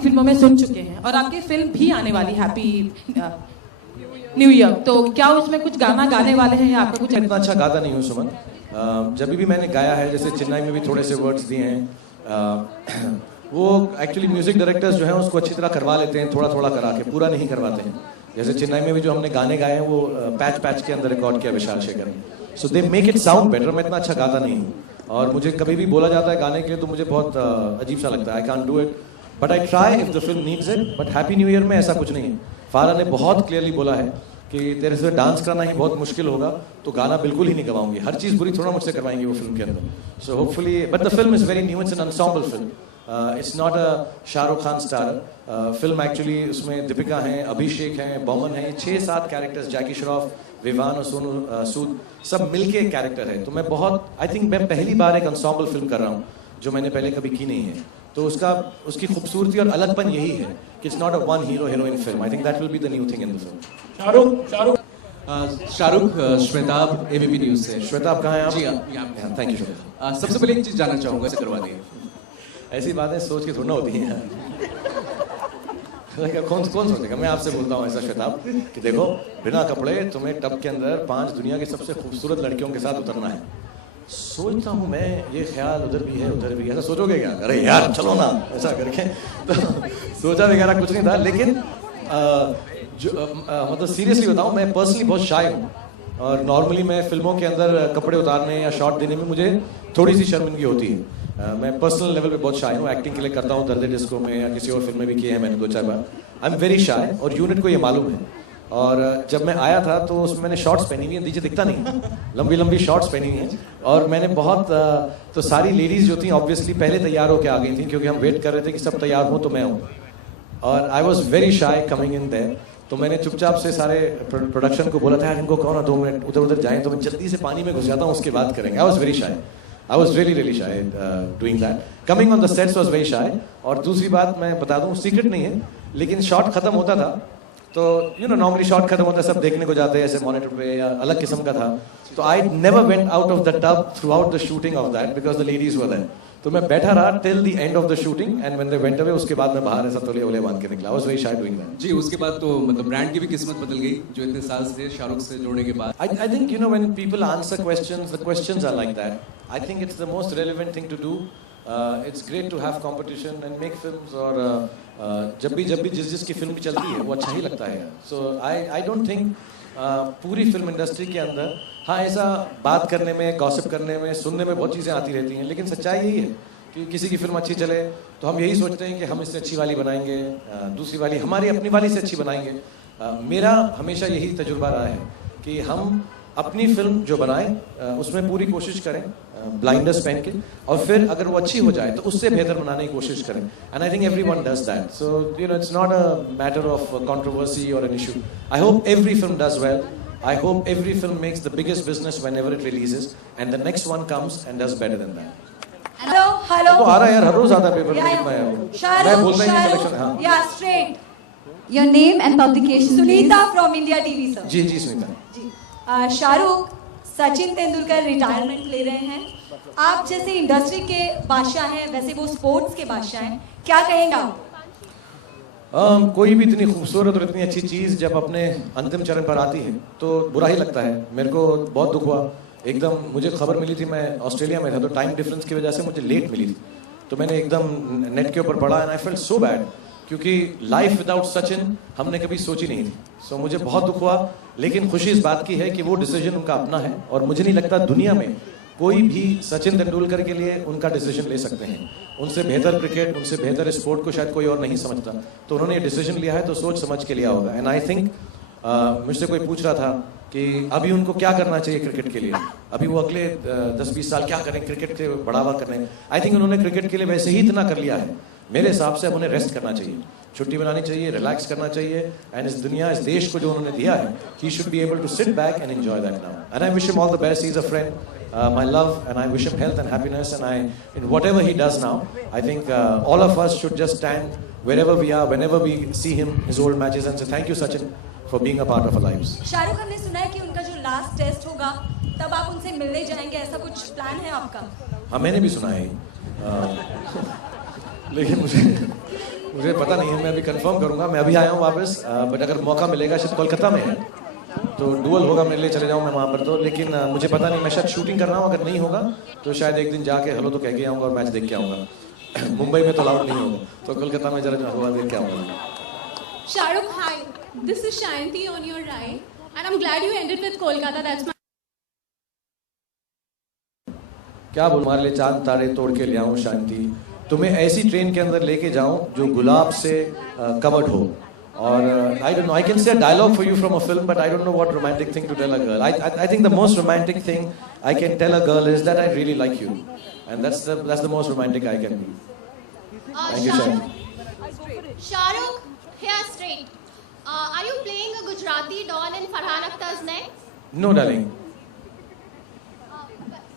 आपकी फिल्मों में सुन चुके हैं और आपकी फिल्म भी आने वाली हैप्पी न्यू ईयर, तो क्या उसमें कुछ गाना गाने वाले हैं या आपका कुछ? इतना अच्छा गाता नहीं हूँ सुमन। जब भी मैंने गाया है, जैसे चेन्नई में भी थोड़े से वर्ड्स दिए हैं, वो एक्चुअली म्यूजिक डायरेक्टर्स जो हैं उसको अच्छी तरह करवा लेते हैं, थोड़ा थोड़ा करा के, पूरा नहीं करवाते हैं। जैसे चेन्नई में भी जो हमने गाने गाए हैं वो पैच के अंदर रिकॉर्ड किया विशाल शेखर ने, so they make it sound better. मैं इतना अच्छा गाता नहीं हूँ और मुझे कभी भी बोला जाता है गाने के लिए तो मुझे बहुत अजीब सा लगता है। I can't do it but I try if the film needs it. But happy new year में ऐसा कुछ नहीं है। फारा ने बहुत क्लियरली बोला है कि तेरे से डांस करना ही बहुत मुश्किल होगा, तो गाना बिल्कुल ही नहीं गवाऊंगी। हर चीज़ बुरी थोड़ा मुझसे करवाएंगे वो फिल्म के अंदर। So hopefully, but the film is very new, it's an ensemble film, it's not a Shahrukh Khan star film. Actually उसमें दीपिका हैं, अभिषेक हैं, बॉमन हैं, 6-7 कैरेक्टर्स, जैकी श्रॉफ, विवान और सोनू सूद, सब मिलके एक कैरेक्टर है। तो मैं बहुत, आई थिंक मैं पहली बार एक एंसेंबल फिल्म कर रहा हूँ जो मैंने पहले कभी की नहीं है। तो उसकी खूबसूरती और अलगपन यही है कि it's not a one hero heroine film. I think that will be the new thing in the film. Shahrukh, Shwetab, ABP news से। श्वेताब कहाँ हैं आप? जी यहाँ। Thank you Shweta. सबसे पहले एक चीज जानना चाहूंगा, इसे करवा दिए। ऐसी बातें सोच के थोड़ा होती हैं। कौन सोचेगा? मैं आपसे बोलता हूँ ऐसा श्वेताब कि देखो, बिना कपड़े तुम्हें टब के अंदर 5 दुनिया की सबसे खूबसूरत लड़कियों के साथ उतरना है। सोचता हूँ मैं, ये ख्याल उधर भी है उधर भी है। ऐसा सोचोगे क्या? अरे यार चलो ना, ऐसा करके तो सोचा वगैरह कुछ नहीं था। लेकिन मतलब सीरियसली बताऊँ, मैं पर्सनली बहुत शाय हूँ और नॉर्मली मैं फिल्मों के अंदर कपड़े उतारने या शॉट देने में मुझे थोड़ी सी शर्मिंदगी होती है। मैं पर्सनल लेवल पे बहुत शाय हूँ। एक्टिंग के लिए करता हूँ, दर्द डिस्को में या किसी और फिल्म में भी किए हैं मैंने 2-4 बार। आई एम वेरी शाय और यूनिट को ये मालूम है। और जब मैं आया था तो उसमें मैंने शॉर्ट्स पहनी हुई है, नीचे दिखता नहीं, लंबी लंबी शॉर्ट्स पहनी हुई हैं। और मैंने बहुत तो सारी लेडीज़ जो थी ऑब्वियसली पहले तैयार होकर आ गई थी, क्योंकि हम वेट कर रहे थे कि सब तैयार हो तो मैं हूँ। और I was very shy coming in their. तो मैंने चुपचाप से सारे प्रोडक्शन को बोला था, यार इनको कहो ना 2 मिनट उधर उधर जाएं, तो मैं जल्दी से पानी में घुस जाता हूँ, उसके बाद करेंगे। I was very shy, I was really shy doing that. Coming on the sets was very shy. और दूसरी बात मैं बता दूँ, सीक्रेट नहीं है, लेकिन शॉट खत्म होता था तो नॉर्मली शॉट खत्म होता है, सब देखने को जाते हैं ऐसे मॉनिटर पे या अलग किस्म का था। तो I never went out of the tub throughout the shooting of that because the ladies were there. तो मैं बैठा रहा till the end of the shooting and when they went away, उसके बाद मैं बाहर ऐसा तोले ओले बांध के निकला। I was very shy doing that. जी, उसके बाद तो मतलब ब्रांड की भी किस्मत बदल गई जो इतने साल से शाहरुख से जोड़ने के बाद। I think when people answer questions, the questions are like that. I think it's the most relevant thing to do. It's great to have competition and make films. और जब भी जिसकी फिल्म भी चलती है वो अच्छा ही लगता है। So I don't think पूरी फिल्म इंडस्ट्री के अंदर, हाँ ऐसा बात करने में, गॉसिप करने में, सुनने में बहुत चीज़ें आती रहती हैं, लेकिन सच्चाई यही है कि किसी की फिल्म अच्छी चले तो हम यही सोचते हैं कि हम इससे अच्छी वाली बनाएंगे, दूसरी वाली हमारी अपनी वाली से अच्छी बनाएंगे। मेरा हमेशा यही तजुर्बा रहा है कि हम अपनी फिल्म जो बनाएं उसमें पूरी कोशिश करें ब्लाइंडर्स पहन के, और फिर अगर वो अच्छी हो जाए तो उससे बेहतर बनाने की कोशिश करें। And I think everyone does that. So it's not a matter of controversy और an issue. I hope every film does well. I hope every film makes the biggest business whenever it releases, and the next one comes and does better than that. Hello. तो आ रहा है यार, हर रोज आता है paper में। मैं बोलता ही नहीं कलेक्शन। हाँ, Yeah, straight. Your name and publication. Sunita from India TV, sir. जी सुनीता जी। शाहरुख, सचिन तेंदुलकर रिटायरमेंट ले रहे हैं। आप जैसे इंडस्ट्री के बादशाह हैं, वैसे वो स्पोर्ट्स के बादशाह हैं, क्या कहेंगे आप? कोई भी इतनी खूबसूरत और इतनी अच्छी चीज़ जब अपने अंतिम चरण पर आती है तो बुरा ही लगता है। मेरे को बहुत दुख हुआ। एकदम मुझे खबर मिली थी, मैं ऑस्ट्रेलिया में था, तो टाइम डिफरेंस की वजह से मुझे लेट मिली थी। तो मैंने एकदम नेट के ऊपर पढ़ा and I felt so bad, क्योंकि लाइफ विदाउट सचिन हमने कभी सोची नहीं थी। सो मुझे बहुत दुख हुआ, लेकिन खुशी इस बात की है कि वो डिसीजन उनका अपना है और मुझे नहीं लगता दुनिया में कोई भी सचिन तेंदुलकर के लिए उनका डिसीजन ले सकते हैं। उनसे बेहतर क्रिकेट, उनसे बेहतर स्पोर्ट को शायद कोई और नहीं समझता, तो उन्होंने ये डिसीजन लिया है तो सोच समझ के लिया होगा। एंड आई थिंक मुझसे कोई पूछ रहा था कि अभी उनको क्या करना चाहिए क्रिकेट के लिए, अभी वो अगले 10-20 साल क्या करें क्रिकेट के बढ़ावा करने। आई थिंक उन्होंने क्रिकेट के लिए वैसे ही इतना कर लिया है। मेरे हिसाब से अब उन्हें रेस्ट करना चाहिए, छुट्टी बनानी चाहिए, रिलैक्स करना चाहिए। एंड इस दुनिया, इस देश को जो उन्होंने दिया है, he should be able to sit back and enjoy that now. And I wish him all the best. He is a friend, my love, and I wish him health and happiness. And in whatever he does now, I think all of us should just stand wherever we are, whenever we see him, his old matches, and say thank you, Sachin, for being a part of our lives. Shahrukh, हमने सुना है कि उनका जो last test होगा तब आप उनसे मिलने जाएंगे, ऐसा कुछ प्लान है आपका? हाँ, मैंने भी सुना है लेकिन मुझे पता नहीं है, मैं अभी कंफर्म करूंगा। मैं अभी आया हूँ वापस, बट अगर मौका मिलेगा, शायद कोलकाता में है तो डुअल होगा मेरे लिए, चले जाऊँ मैं वहाँ पर। तो लेकिन मुझे पता नहीं, मैं शायद शूटिंग कर रहा हूँ। अगर नहीं होगा तो शायद एक दिन जाके हेलो तो कह के आऊँगा और मैच देख के आऊँगा। मुंबई में तो अलाउड नहीं होगा, तो कोलकाता में जरा हुआ देख के आऊँगा। Shahrukh, hi. This is Shayanti on your right, and I'm glad you ended with Kolkata. That's my. क्या बोल, हमारे लिए चांद तारे तोड़ के ले आऊं शांति, तुम्हें ऐसी ट्रेन के अंदर लेके जाऊं जो गुलाब से कवर्ड हो। और I don't know, I can say a dialogue for you from a film, but I don't know what romantic thing to tell a girl. I think the most romantic thing I can tell a girl is that I really like you, and that's the most romantic I can be. Thank you Shanti. Shahrukh, hair straight. Are you playing a Gujarati Don in Farhan Akhtar's neck? No darling,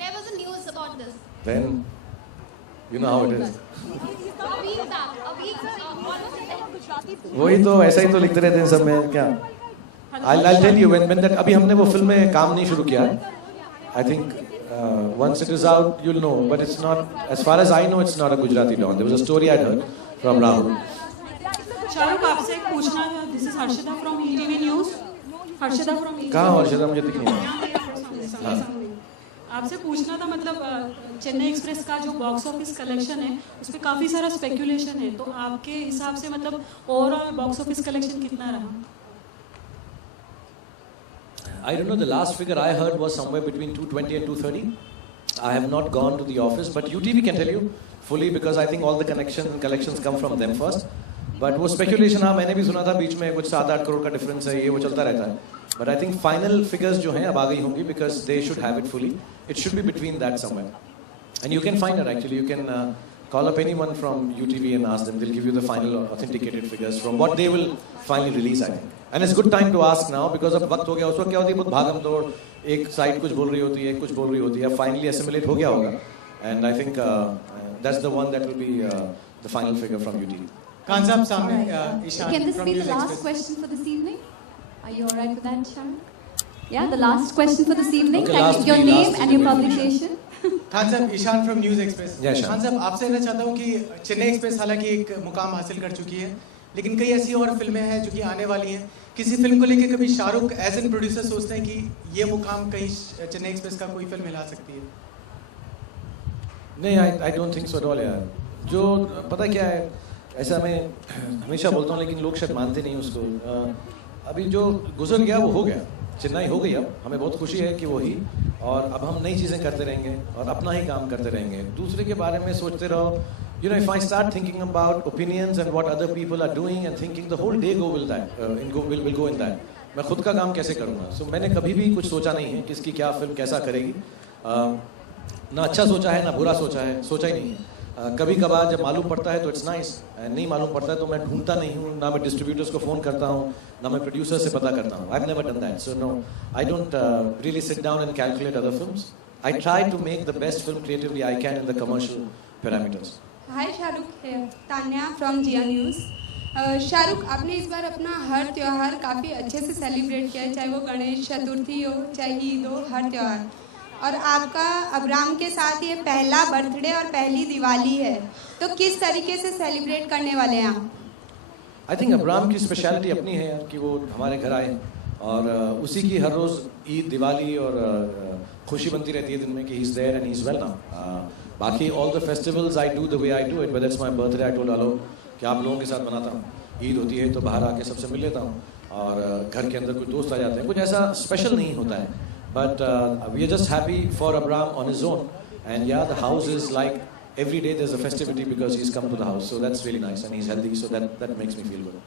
There was a news about this. Then you know how it is. A week back, almost a week. वही तो, ऐसा ही तो लिखते रहते हैं सब में क्या। I'll tell you when that, अभी हमने वो फिल्म में काम नहीं शुरू किया। I think once it is out you'll know, but it's not, as far as I know, it's not a Gujarati Don. There was a story I'd heard from Rahul. Shahrukh, आपसे एक पूछना था। This is Harshada from ETV news. Harshada from कहाँ हर्षदा, मुझे दिख नहीं रहा। आपसे पूछना था, मतलब चेन्नई एक्सप्रेस का जो बॉक्स ऑफिस कलेक्शन है उस पर काफ़ी सारा स्पेकुलेशन है, तो आपके हिसाब से मतलब ओवरऑल बॉक्स ऑफिस कलेक्शन कितना रहा? I don't know, the last figure I heard was somewhere between 220 and 230. I have not gone to the office, but UTV can tell you fully because I think all the collections come from them first. But वो speculation, हाँ मैंने भी सुना था बीच में, कुछ 7-8 करोड़ का difference है, ये वो चलता रहता है। But I think final figures जो हैं अब आ गई होंगी, because they should have it fully. It should be between that somewhere. And you can find it actually. You can call up anyone from UTV and ask them. They'll give you the final authenticated figures from what they will finally release, I think. And it's good time to ask now because अब वक्त हो गया। उस वक्त क्या होती है, बहुत भागम दौड़, एक साइड कुछ बोल रही होती है, एक कुछ बोल रही होती है, अब finally assimilate हो गया होगा। And I think that's the one that will be the final figure from UTV. Khan साहब सामने Ishan Can this from be the News last Express. question for this evening? Are you alright with that, Shahrukh? Yeah, the last question for this evening. Okay, Thank you. Your name and your publication. Khan sahab, Ishan from news express. Yeah, Ishan. Khan sahab, आपसे कहना चाहता हूँ कि Chennai express हालांकि एक मुकाम हासिल कर चुकी है, लेकिन कई ऐसी और फिल्में हैं जो कि आने वाली हैं। किसी फिल्म को लेकर कभी शाहरुख एज एन प्रोड्यूसर सोचते हैं कि ये मुकाम कहीं चेन्नई एक्सप्रेस का कोई फिल्म हिला सकती है? नहीं, I don't think so at all यार। जो पता क्या है, ऐसा मैं हमेशा बोलता हूँ लेकिन लोग शायद मानते नहीं उसको। अभी जो गुजर गया वो हो गया, चेन्नई हो गई। अब हमें बहुत खुशी है कि वो ही, और अब हम नई चीज़ें करते रहेंगे और अपना ही काम करते रहेंगे। दूसरे के बारे में सोचते रहो। You know, if I start thinking about opinions and what other people are doing and thinking, the whole day will go in that. मैं खुद का काम कैसे करूँगा? So मैंने कभी भी कुछ सोचा नहीं है किसकी क्या फिल्म कैसा करेगी। ना अच्छा सोचा है ना बुरा सोचा है, सोचा ही नहीं है। कभी कभार जब मालूम पड़ता है तो इट्स नाइस, नहीं मालूम पड़ता है तो मैं ढूंढता नहीं हूँ, ना मैं डिस्ट्रीब्यूटर्स को फ़ोन करता हूँ, ना मैं प्रोड्यूसर से पता करता हूँ। I've never done that. So no, I don't really sit down and calculate other films. I try to make the best film creatively I can in the commercial parameters. Hi Shahrukh, Tanya from Jiya news. Shahrukh, आपने इस बार अपना हर त्यौहार काफ़ी अच्छे से celebrate किया है, चाहे वो गणेश चतुर्थी हो चाहे ईद हो, हर त्यौहार। और आपका अब्राम के साथ ये पहला बर्थडे और पहली दिवाली है, तो किस तरीके से सेलिब्रेट करने वाले हैं आप? आई थिंक अब्राम की स्पेशलिटी अपनी है यार कि वो हमारे घर आए और उसी की हर रोज़ ईद दिवाली और खुशी बनती रहती है दिन में कि he is there and he is well now. बाकी all the festivals I do the way I do it, whether it's my birthday I told आलो कि आप लोगों के साथ मनाता हूँ। ईद होती है तो बाहर आके सबसे मिल लेता हूँ और घर के अंदर कुछ दोस्त आ जाते हैं, कुछ ऐसा स्पेशल नहीं होता है। But we are just happy for Abraham on his own, and yeah, the house is like every day there's a festivity because he's come to the house, so that's really nice, and he's healthy, so that makes me feel good.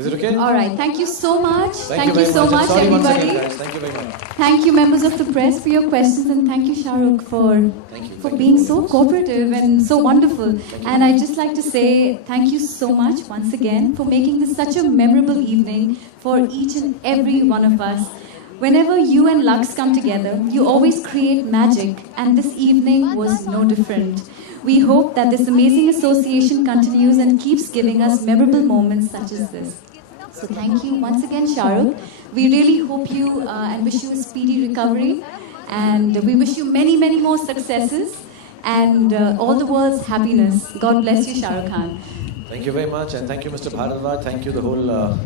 Is it okay? All right. Thank you so much. Thank you so much, Sorry once everybody. again, guys. Thank you very much. Thank you, members of the press, for your questions, and thank you, Shahrukh, for being so cooperative and so wonderful. And I'd just like to say thank you so much once again for making this such a memorable evening for each and every one of us. Whenever you and Lux come together, you always create magic, and this evening was no different. We hope that this amazing association continues and keeps giving us memorable moments such as this. So thank you once again, Shahrukh. We really hope you and wish you a speedy recovery, and we wish you many, many more successes and all the world's happiness. God bless you, Shah Rukh Khan. Thank you very much, and thank you, Mr. Bharadwaj. Thank you, the whole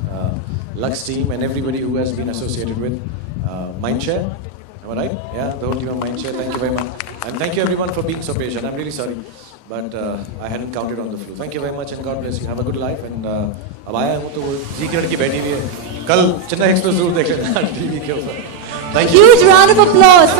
Lux team and everybody who has been associated with Mindshare. Am I right? Yeah, the whole team of Mindshare. Thank you very much, and thank you everyone for being so patient. I'm really sorry, but I hadn't counted on the flu. Thank you very much, and God bless you. Have a good life. And अब आया हूँ तो वो जी की लड़की बैठी हुई है. कल चेन्नई एक्सप्रेस जरूर देख लेना टीवी के ऊपर. Thank you. Huge round of applause.